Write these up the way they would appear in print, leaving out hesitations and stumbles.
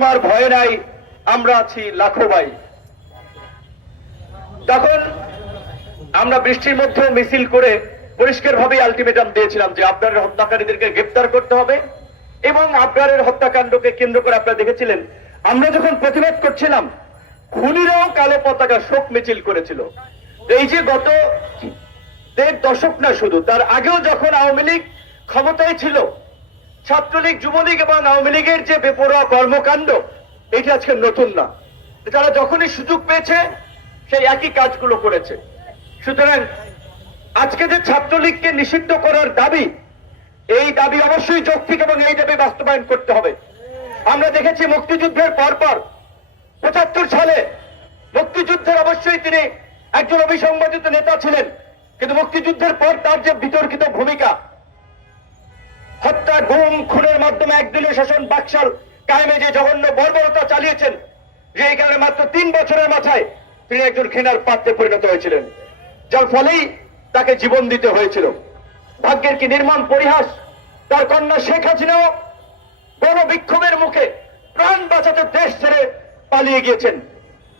তোমার ভয় নাই, আমরা আছি লাখো ভাই। তখন আমরা বৃষ্টির মধ্যে মিছিল করে পরিষ্কারভাবে আলটিমেটাম দিয়েছিলাম যে আবরারের হত্যাকারীদেরকে গ্রেপ্তার করতে হবে। এবং আবরারের হত্যাকাণ্ডকে কেন্দ্র করে আপনারা দেখেছিলেন, আমরা যখন প্রতিবাদ করছিলাম, খুনিরাও কালো পতাকা শোক মিছিল করেছিল। এই যে গত 1.5 দশক না, শুধু তার আগেও যখন আওয়ামী লীগ ক্ষমতায় ছিল, ছাত্রলীগ, যুবলীগ এবং আওয়ামী লীগের যে বেপরোয়া কর্মকাণ্ড, এটা আজকে নতুন না। তারা যখনই সুযোগ পেয়েছে সেই একই কাজগুলো করেছে। সুতরাং আজকে যে ছাত্রলীগকে নিষিদ্ধ করার দাবি, এই দাবি অবশ্যই যৌক্তিক এবং এই দাবি বাস্তবায়ন করতে হবে। আমরা দেখেছি মুক্তিযুদ্ধের পরপর 75 সালে মুক্তিযুদ্ধের অবশ্যই তিনি একজন অবিসংবাদিত নেতা ছিলেন, কিন্তু মুক্তিযুদ্ধের পর তার যে বিতর্কিত ভূমিকা, হত্যা, গুম, খুনের মাধ্যমে একদিনের শাসন বাকশাল কায়েমে যে জঘন্য বর্বরতা চালিয়েছেন, যে এই কারণে মাত্র 3 বছরের মাথায় তিনি একজন ঘৃণার পাত্রে পরিণত হয়েছিলেন, যার ফলেই তাকে জীবন দিতে হয়েছিল। ভাগ্যের কি নির্মম পরিহাস, তার কন্যা শেখ হাসিনাও গণবিক্ষোভের মুখে প্রাণ বাঁচাতে দেশ ছেড়ে পালিয়ে গিয়েছেন।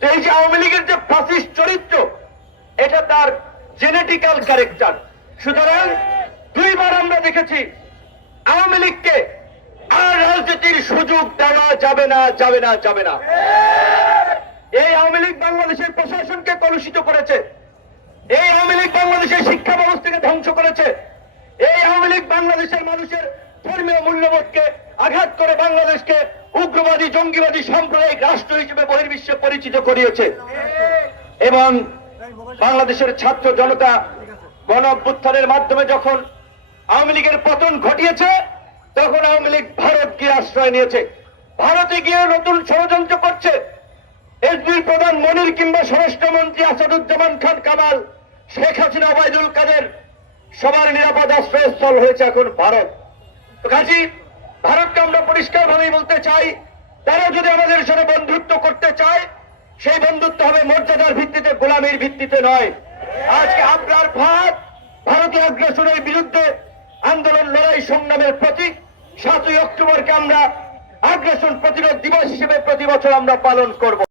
এই যে আওয়ামী লীগের যে ফাসিস্ট চরিত্র, এটা তার জেনেটিক্যাল ক্যারেক্টার। সুতরাং 2 বার আমরা দেখেছি আওয়ামী লীগকে আর রাজনীতির সুযোগ দেওয়া যাবে না, যাবে না, যাবে না। এই আওয়ামী লীগ বাংলাদেশের প্রশাসনকে কলুষিত করেছে, এই আওয়ামী লীগ বাংলাদেশের শিক্ষা ব্যবস্থাকে ধ্বংস করেছে, এই আওয়ামী লীগ বাংলাদেশের মানুষের ধর্মীয় মূল্যবোধকে আঘাত করে বাংলাদেশকে উগ্রবাদী, জঙ্গিবাদী, সাম্প্রদায়িক রাষ্ট্র হিসেবে বহির্বিশ্বে পরিচিত করিয়েছে। এবং বাংলাদেশের ছাত্র জনতা গণ অভ্যুত্থানের মাধ্যমে যখন আওয়ামী লীগের পতন ঘটিয়েছে, তখন আওয়ামী লীগ ভারত গিয়ে আশ্রয় নিয়েছে। ভারতে গিয়ে নতুন ষড়যন্ত্র করছে। এসবির প্রধান মনির কিংবা স্বরাষ্ট্রমন্ত্রী আসাদুজ্জামান খান কামাল, শেখ হাসিনা, ওবায়দুল কাদের, সবার নিরাপদ আশ্রয়স্থল হয়েছে এখন ভারত। তো কাজী ভারতকে আমরা পরিষ্কার ভাবেই বলতে চাই, তারা যদি আমাদের সাথে বন্ধুত্ব করতে চায়, সেই বন্ধুত্ব হবে মর্যাদার ভিত্তিতে, গোলামীর ভিত্তিতে নয়। আজকে আপনার ভারতীয় আগ্রাসনের বিরুদ্ধে আন্দোলন, লড়াই, সংগ্রামের প্রতীক 7ই অক্টোবরকে আমরা আগ্রাসন প্রতিরোধ দিবস হিসেবে প্রতি বছর আমরা পালন করব।